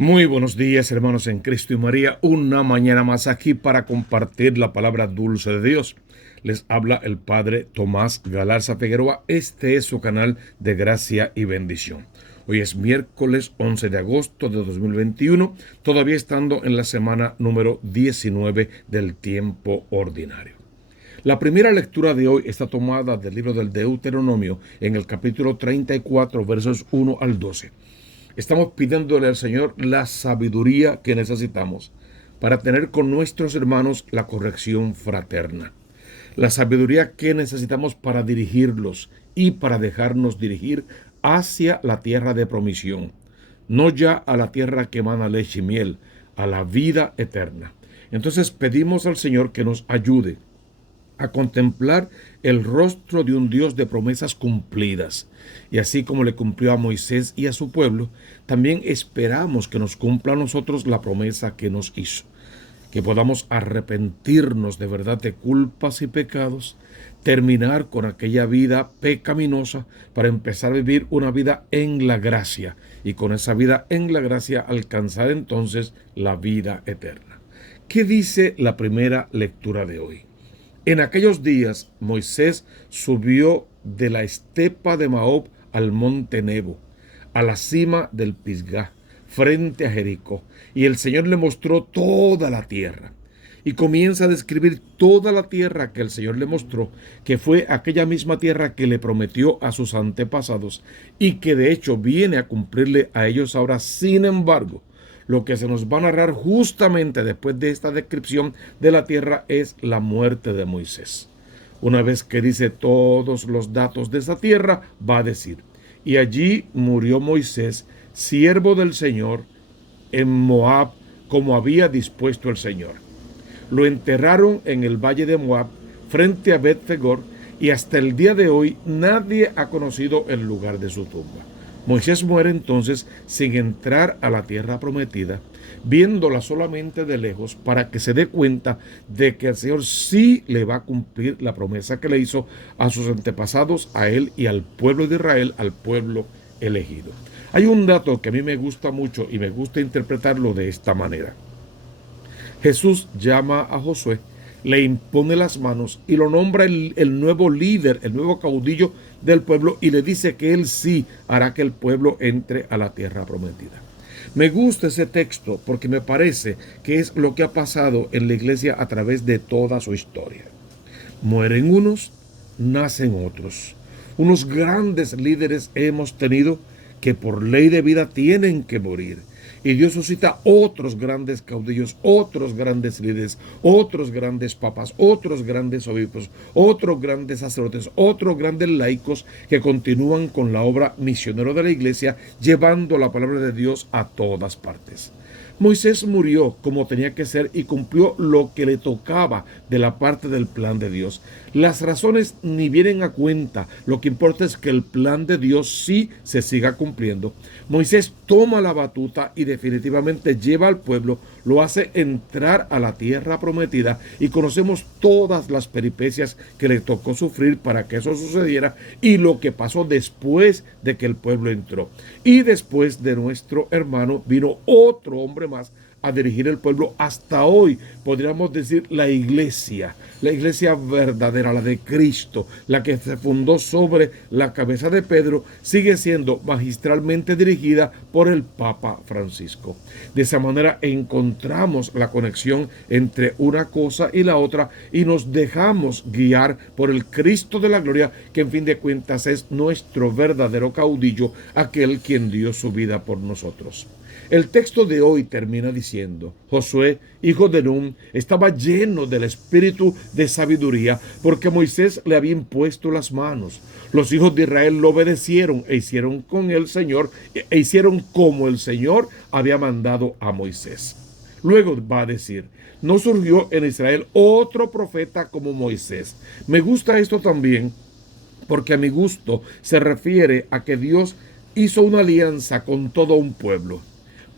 Muy buenos días, hermanos en Cristo y María. Una mañana más aquí para compartir la palabra dulce de Dios. Les habla el Padre Tomás Galarza Figueroa. Este es su canal de gracia y bendición. Hoy es miércoles 11 de agosto de 2021, todavía estando en la semana número 19 del tiempo ordinario. La primera lectura de hoy está tomada del libro del Deuteronomio en el capítulo 34, versos 1 al 12. Estamos pidiéndole al Señor la sabiduría que necesitamos para tener con nuestros hermanos la corrección fraterna. La sabiduría que necesitamos para dirigirlos y para dejarnos dirigir hacia la tierra de promisión. No ya a la tierra que emana leche y miel, a la vida eterna. Entonces pedimos al Señor que nos ayude a contemplar el rostro de un Dios de promesas cumplidas. Y así como le cumplió a Moisés y a su pueblo, también esperamos que nos cumpla a nosotros la promesa que nos hizo. Que podamos arrepentirnos de verdad de culpas y pecados, terminar con aquella vida pecaminosa para empezar a vivir una vida en la gracia y con esa vida en la gracia alcanzar entonces la vida eterna. ¿Qué dice la primera lectura de hoy? En aquellos días Moisés subió de la estepa de Moab al monte Nebo, a la cima del Pisgah, frente a Jericó, y el Señor le mostró toda la tierra. Y comienza a describir toda la tierra que el Señor le mostró, que fue aquella misma tierra que le prometió a sus antepasados y que de hecho viene a cumplirle a ellos ahora. Sin embargo, lo que se nos va a narrar justamente después de esta descripción de la tierra es la muerte de Moisés. Una vez que dice todos los datos de esa tierra, va a decir: y allí murió Moisés, siervo del Señor, en Moab, como había dispuesto el Señor. Lo enterraron en el valle de Moab, frente a Bet-Fegor, y hasta el día de hoy nadie ha conocido el lugar de su tumba. Moisés muere entonces sin entrar a la tierra prometida, viéndola solamente de lejos, para que se dé cuenta de que el Señor sí le va a cumplir la promesa que le hizo a sus antepasados, a él y al pueblo de Israel, al pueblo elegido. Hay un dato que a mí me gusta mucho y me gusta interpretarlo de esta manera. Jesús llama a Josué, le impone las manos y lo nombra el nuevo líder, el nuevo caudillo del pueblo, y le dice que él sí hará que el pueblo entre a la tierra prometida. Me gusta ese texto porque me parece que es lo que ha pasado en la iglesia a través de toda su historia. Mueren unos, nacen otros. Unos grandes líderes hemos tenido que por ley de vida tienen que morir. Y Dios suscita otros grandes caudillos, otros grandes líderes, otros grandes papas, otros grandes obispos, otros grandes sacerdotes, otros grandes laicos que continúan con la obra misionera de la iglesia, llevando la palabra de Dios a todas partes. Moisés murió como tenía que ser y cumplió lo que le tocaba de la parte del plan de Dios. Las razones ni vienen a cuenta, lo que importa es que el plan de Dios sí se siga cumpliendo. Moisés toma la batuta y definitivamente lleva al pueblo, lo hace entrar a la tierra prometida, y conocemos todas las peripecias que le tocó sufrir para que eso sucediera y lo que pasó después de que el pueblo entró. Y después de nuestro hermano vino otro hombre más a dirigir el pueblo hasta hoy, podríamos decir la iglesia verdadera, la de Cristo, la que se fundó sobre la cabeza de Pedro, sigue siendo magistralmente dirigida por el Papa Francisco. De esa manera encontramos la conexión entre una cosa y la otra y nos dejamos guiar por el Cristo de la gloria, que en fin de cuentas es nuestro verdadero caudillo, aquel quien dio su vida por nosotros. El texto de hoy termina diciendo: Josué, hijo de Nun, estaba lleno del espíritu de sabiduría, porque Moisés le había impuesto las manos. Los hijos de Israel lo obedecieron e hicieron con el Señor, e hicieron como el Señor había mandado a Moisés. Luego va a decir: no surgió en Israel otro profeta como Moisés. Me gusta esto también, porque a mi gusto se refiere a que Dios hizo una alianza con todo un pueblo.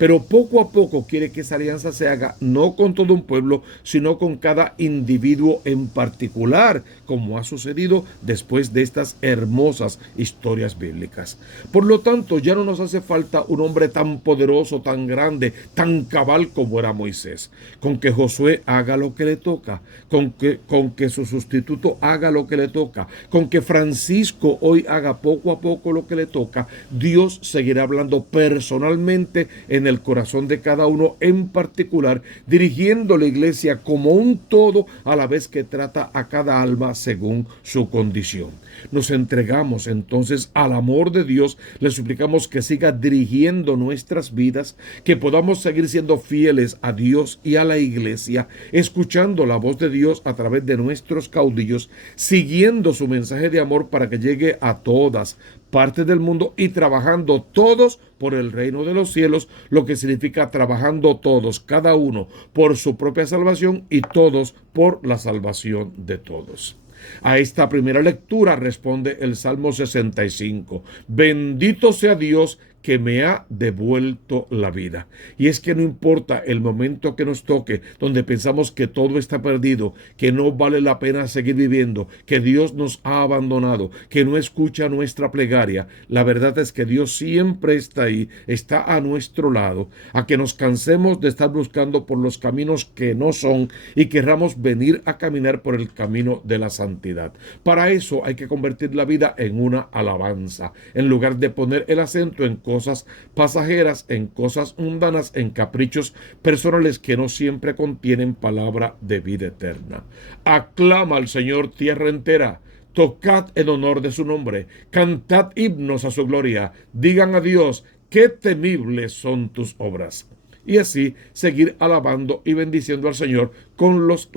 Pero poco a poco quiere que esa alianza se haga no con todo un pueblo, sino con cada individuo en particular, como ha sucedido después de estas hermosas historias bíblicas. Por lo tanto, ya no nos hace falta un hombre tan poderoso, tan grande, tan cabal como era Moisés. Con que Josué haga lo que le toca, con que su sustituto haga lo que le toca, con que Francisco hoy haga poco a poco lo que le toca, Dios seguirá hablando personalmente en el corazón de cada uno en particular, dirigiendo la iglesia como un todo a la vez que trata a cada alma según su condición. Nos entregamos entonces al amor de Dios, le suplicamos que siga dirigiendo nuestras vidas, que podamos seguir siendo fieles a Dios y a la iglesia, escuchando la voz de Dios a través de nuestros caudillos, siguiendo su mensaje de amor para que llegue a todas partes del mundo y trabajando todos por el reino de los cielos, lo que significa trabajando todos, cada uno por su propia salvación y todos por la salvación de todos. A esta primera lectura responde el Salmo 65. Bendito sea Dios que me ha devuelto la vida. Y es que no importa el momento que nos toque, donde pensamos que todo está perdido, que no vale la pena seguir viviendo, que Dios nos ha abandonado, que no escucha nuestra plegaria. La verdad es que Dios siempre está ahí, está a nuestro lado, a que nos cansemos de estar buscando por los caminos que no son y querramos venir a caminar por el camino de la santidad. Para eso hay que convertir la vida en una alabanza, en lugar de poner el acento en cosas pasajeras, en cosas mundanas, en caprichos personales que no siempre contienen palabra de vida eterna. Aclama al Señor tierra entera, tocad en honor de su nombre, cantad himnos a su gloria, digan a Dios, qué temibles son tus obras. Y así seguir alabando y bendiciendo al Señor con los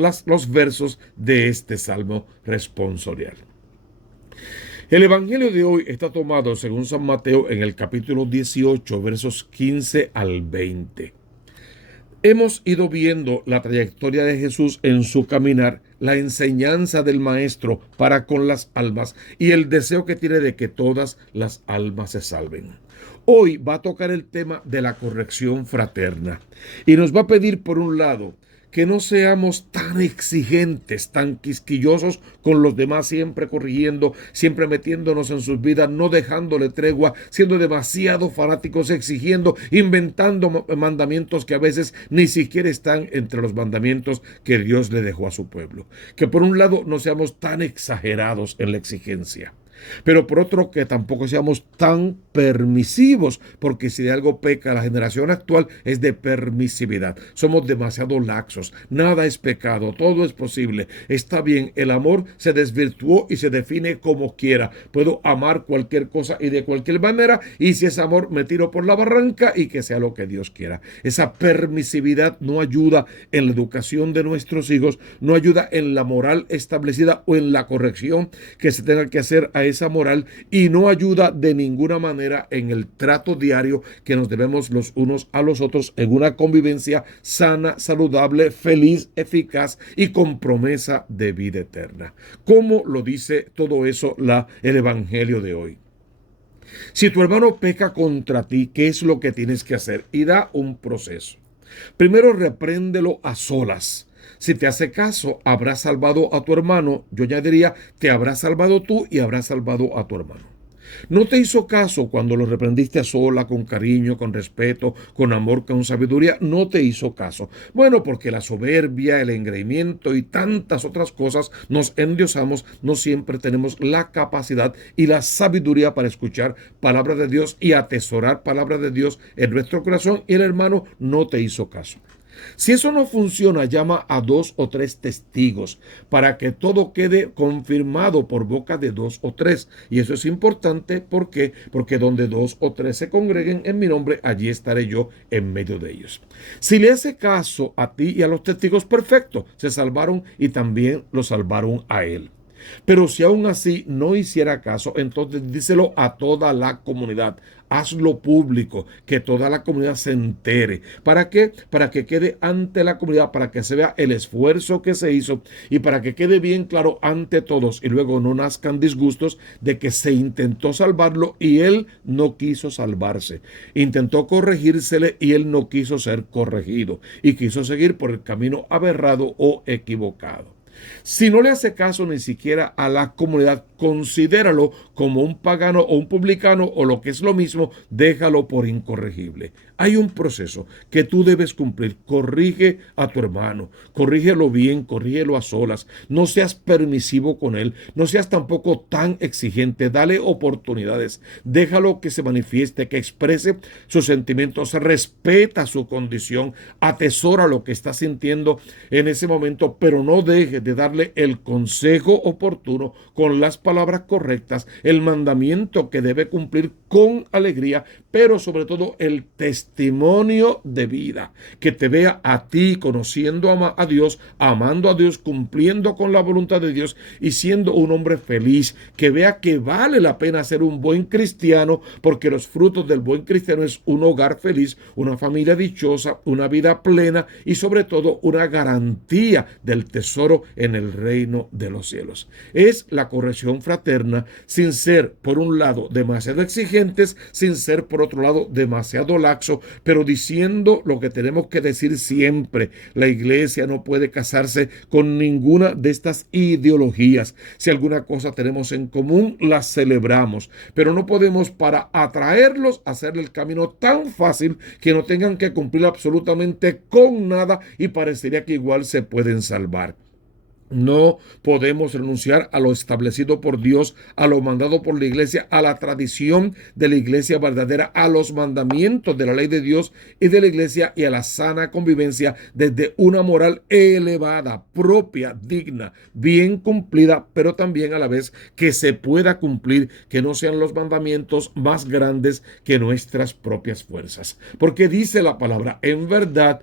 versos de este salmo responsorial. El Evangelio de hoy está tomado, según San Mateo, en el capítulo 18, versos 15 al 20. Hemos ido viendo la trayectoria de Jesús en su caminar, la enseñanza del Maestro para con las almas y el deseo que tiene de que todas las almas se salven. Hoy va a tocar el tema de la corrección fraterna y nos va a pedir, por un lado, que no seamos tan exigentes, tan quisquillosos con los demás, siempre corrigiendo, siempre metiéndonos en sus vidas, no dejándole tregua, siendo demasiado fanáticos, exigiendo, inventando mandamientos que a veces ni siquiera están entre los mandamientos que Dios le dejó a su pueblo. Que por un lado no seamos tan exagerados en la exigencia, pero por otro que tampoco seamos tan permisivos, porque si de algo peca la generación actual es de permisividad. Somos demasiado laxos, nada es pecado, todo es posible, está bien, el amor se desvirtuó y se define como quiera, puedo amar cualquier cosa y de cualquier manera, y si es amor me tiro por la barranca y que sea lo que Dios quiera. Esa permisividad no ayuda en la educación de nuestros hijos, no ayuda en la moral establecida o en la corrección que se tenga que hacer a esa moral, y no ayuda de ninguna manera en el trato diario que nos debemos los unos a los otros en una convivencia sana, saludable, feliz, eficaz y con promesa de vida eterna. ¿Cómo lo dice todo eso el Evangelio de hoy? Si tu hermano peca contra ti, ¿qué es lo que tienes que hacer? Y da un proceso. Primero, repréndelo a solas. Si te hace caso, habrás salvado a tu hermano. Yo añadiría, te habrás salvado tú y habrás salvado a tu hermano. No te hizo caso cuando lo reprendiste a sola, con cariño, con respeto, con amor, con sabiduría. No te hizo caso. Bueno, porque la soberbia, el engreimiento y tantas otras cosas nos endiosamos. No siempre tenemos la capacidad y la sabiduría para escuchar palabra de Dios y atesorar palabra de Dios en nuestro corazón, y el hermano no te hizo caso. Si eso no funciona, llama a 2 o 3 testigos para que todo quede confirmado por boca de 2 o 3. Y eso es importante, ¿por qué? Porque donde 2 o 3 se congreguen en mi nombre, allí estaré yo en medio de ellos. Si le hace caso a ti y a los testigos, perfecto, se salvaron y también lo salvaron a él. Pero si aún así no hiciera caso, entonces díselo a toda la comunidad. Hazlo público, que toda la comunidad se entere. ¿Para qué? Para que quede ante la comunidad, para que se vea el esfuerzo que se hizo y para que quede bien claro ante todos y luego no nazcan disgustos de que se intentó salvarlo y él no quiso salvarse. Intentó corregírsele y él no quiso ser corregido y quiso seguir por el camino aberrado o equivocado. Si no le hace caso ni siquiera a la comunidad, considéralo como un pagano o un publicano o lo que es lo mismo, déjalo por incorregible. Hay un proceso que tú debes cumplir. Corrige a tu hermano, corrígelo bien, corrígelo a solas. No seas permisivo con él, no seas tampoco tan exigente. Dale oportunidades, déjalo que se manifieste, que exprese sus sentimientos, respeta su condición, atesora lo que está sintiendo en ese momento, pero no deje de darle el consejo oportuno con las palabras correctas, el mandamiento que debe cumplir con alegría, pero sobre todo el testimonio de vida, que te vea a ti conociendo a Dios, amando a Dios, cumpliendo con la voluntad de Dios y siendo un hombre feliz, que vea que vale la pena ser un buen cristiano, porque los frutos del buen cristiano es un hogar feliz, una familia dichosa, una vida plena y sobre todo una garantía del tesoro en el reino de los cielos. Es la corrección fraterna sin ser, por un lado, demasiado exigentes, sin ser, por otro lado, demasiado laxo, pero diciendo lo que tenemos que decir siempre. La iglesia no puede casarse con ninguna de estas ideologías. Si alguna cosa tenemos en común, la celebramos, pero no podemos, para atraerlos, hacerle el camino tan fácil que no tengan que cumplir absolutamente con nada y parecería que igual se pueden salvar. No podemos renunciar a lo establecido por Dios, a lo mandado por la iglesia, a la tradición de la iglesia verdadera, a los mandamientos de la ley de Dios y de la iglesia y a la sana convivencia desde una moral elevada, propia, digna, bien cumplida, pero también a la vez que se pueda cumplir, que no sean los mandamientos más grandes que nuestras propias fuerzas. Porque dice la palabra, en verdad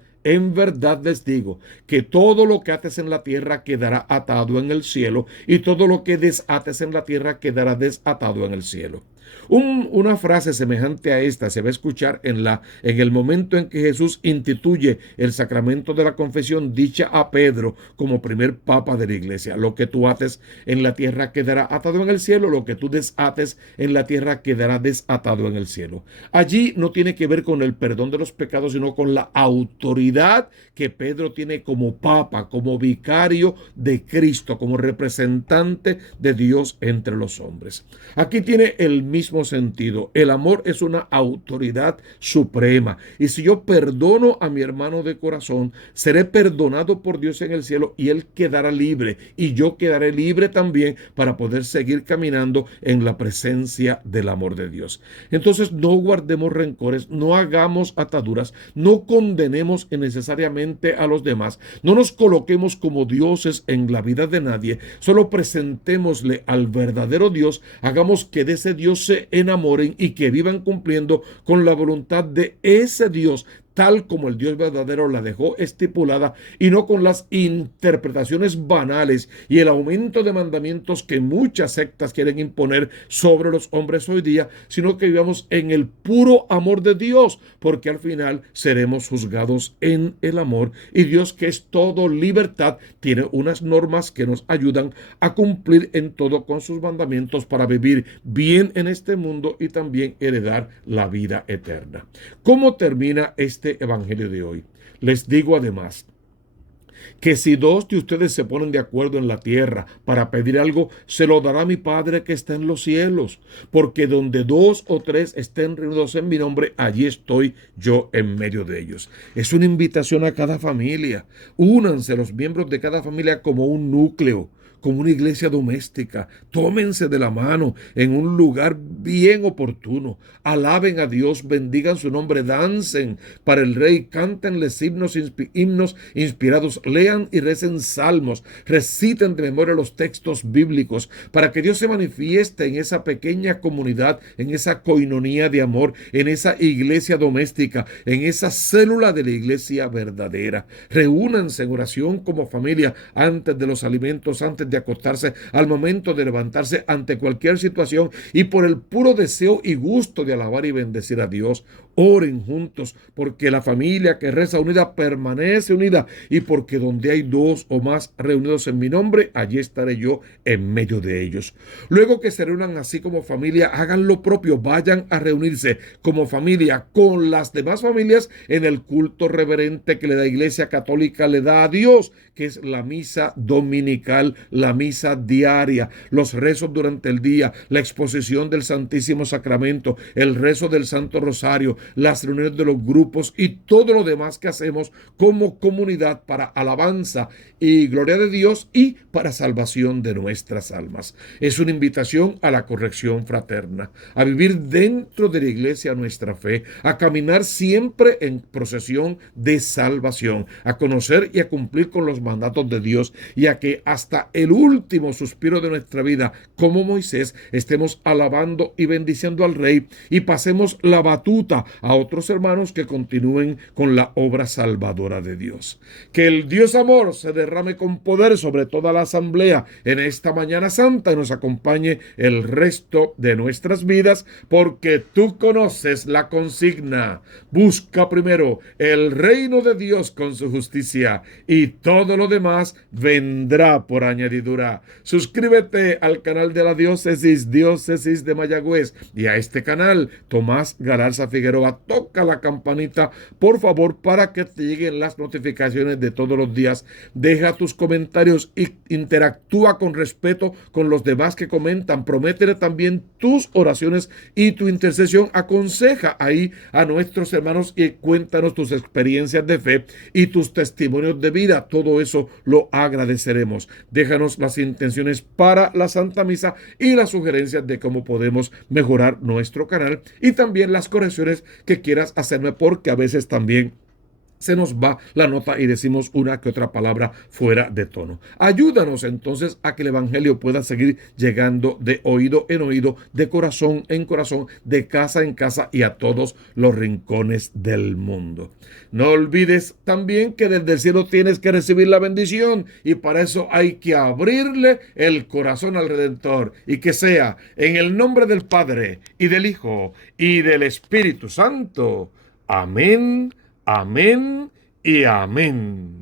les digo que todo lo que ates en la tierra quedará atado en el cielo y todo lo que desates en la tierra quedará desatado en el cielo. Una frase semejante a esta se va a escuchar en el momento en que Jesús instituye el sacramento de la confesión, dicha a Pedro como primer papa de la iglesia. Lo que tú ates en la tierra quedará atado en el cielo, lo que tú desates en la tierra quedará desatado en el cielo. Allí no tiene que ver con el perdón de los pecados, sino con la autoridad que Pedro tiene como papa, como vicario de Cristo, como representante de Dios entre los hombres. Aquí tiene el mismo sentido. El amor es una autoridad suprema. Y si yo perdono a mi hermano de corazón, seré perdonado por Dios en el cielo y él quedará libre. Y yo quedaré libre también para poder seguir caminando en la presencia del amor de Dios. Entonces no guardemos rencores, no hagamos ataduras, no condenemos innecesariamente a los demás, no nos coloquemos como dioses en la vida de nadie, solo presentémosle al verdadero Dios, hagamos que de ese Dios se enamoren y que vivan cumpliendo con la voluntad de ese Dios, tal como el Dios verdadero la dejó estipulada y no con las interpretaciones banales y el aumento de mandamientos que muchas sectas quieren imponer sobre los hombres hoy día, sino que vivamos en el puro amor de Dios, porque al final seremos juzgados en el amor y Dios, que es todo libertad, tiene unas normas que nos ayudan a cumplir en todo con sus mandamientos para vivir bien en este mundo y también heredar la vida eterna. ¿Cómo termina este evangelio de hoy? Les digo además que si dos de ustedes se ponen de acuerdo en la tierra para pedir algo, se lo dará mi Padre que está en los cielos, porque donde dos o tres estén reunidos en mi nombre, allí estoy yo en medio de ellos. Es una invitación a cada familia. Únanse los miembros de cada familia como un núcleo, como una iglesia doméstica. Tómense de la mano en un lugar bien oportuno. Alaben a Dios, bendigan su nombre, dancen para el Rey, cántenles himnos inspirados, lean y recen salmos, reciten de memoria los textos bíblicos, para que Dios se manifieste en esa pequeña comunidad, en esa coinonía de amor, en esa iglesia doméstica, en esa célula de la iglesia verdadera. Reúnanse en oración como familia antes de los alimentos, antes de acostarse, al momento de levantarse ante cualquier situación y por el puro deseo y gusto de alabar y bendecir a Dios. Oren juntos, porque la familia que reza unida permanece unida, y porque donde hay dos o más reunidos en mi nombre, allí estaré yo en medio de ellos. Luego que se reúnan así como familia, hagan lo propio, vayan a reunirse como familia con las demás familias en el culto reverente que la Iglesia Católica le da a Dios, que es la misa dominical, la misa diaria, los rezos durante el día, la exposición del Santísimo Sacramento, el rezo del Santo Rosario, las reuniones de los grupos y todo lo demás que hacemos como comunidad para alabanza y gloria de Dios y para salvación de nuestras almas. Es una invitación a la corrección fraterna, a vivir dentro de la iglesia nuestra fe, a caminar siempre en procesión de salvación, a conocer y a cumplir con los mandatos de Dios, y a que hasta el último suspiro de nuestra vida, como Moisés, estemos alabando y bendiciendo al Rey y pasemos la batuta a otros hermanos que continúen con la obra salvadora de Dios. Que el Dios amor se derrame con poder sobre toda la asamblea en esta mañana santa y nos acompañe el resto de nuestras vidas, porque tú conoces la consigna: busca primero el reino de Dios con su justicia y todo lo demás vendrá por añadidura. Suscríbete al canal de la Diócesis de Mayagüez, y a este canal Tomás Galarza Figueroa. Toca la campanita, por favor, para que te lleguen las notificaciones de todos los días. Deja tus comentarios y interactúa con respeto con los demás que comentan. Prométele también tus oraciones y tu intercesión. Aconseja ahí a nuestros hermanos y cuéntanos tus experiencias de fe y tus testimonios de vida. Todo eso lo agradeceremos. Déjanos las intenciones para la Santa Misa y las sugerencias de cómo podemos mejorar nuestro canal, y también las correcciones que quieras hacerme, porque a veces también se nos va la nota y decimos una que otra palabra fuera de tono. Ayúdanos entonces a que el Evangelio pueda seguir llegando de oído en oído, de corazón en corazón, de casa en casa y a todos los rincones del mundo. No olvides también que desde el cielo tienes que recibir la bendición, y para eso hay que abrirle el corazón al Redentor, y que sea en el nombre del Padre y del Hijo y del Espíritu Santo. Amén. Amén y amén.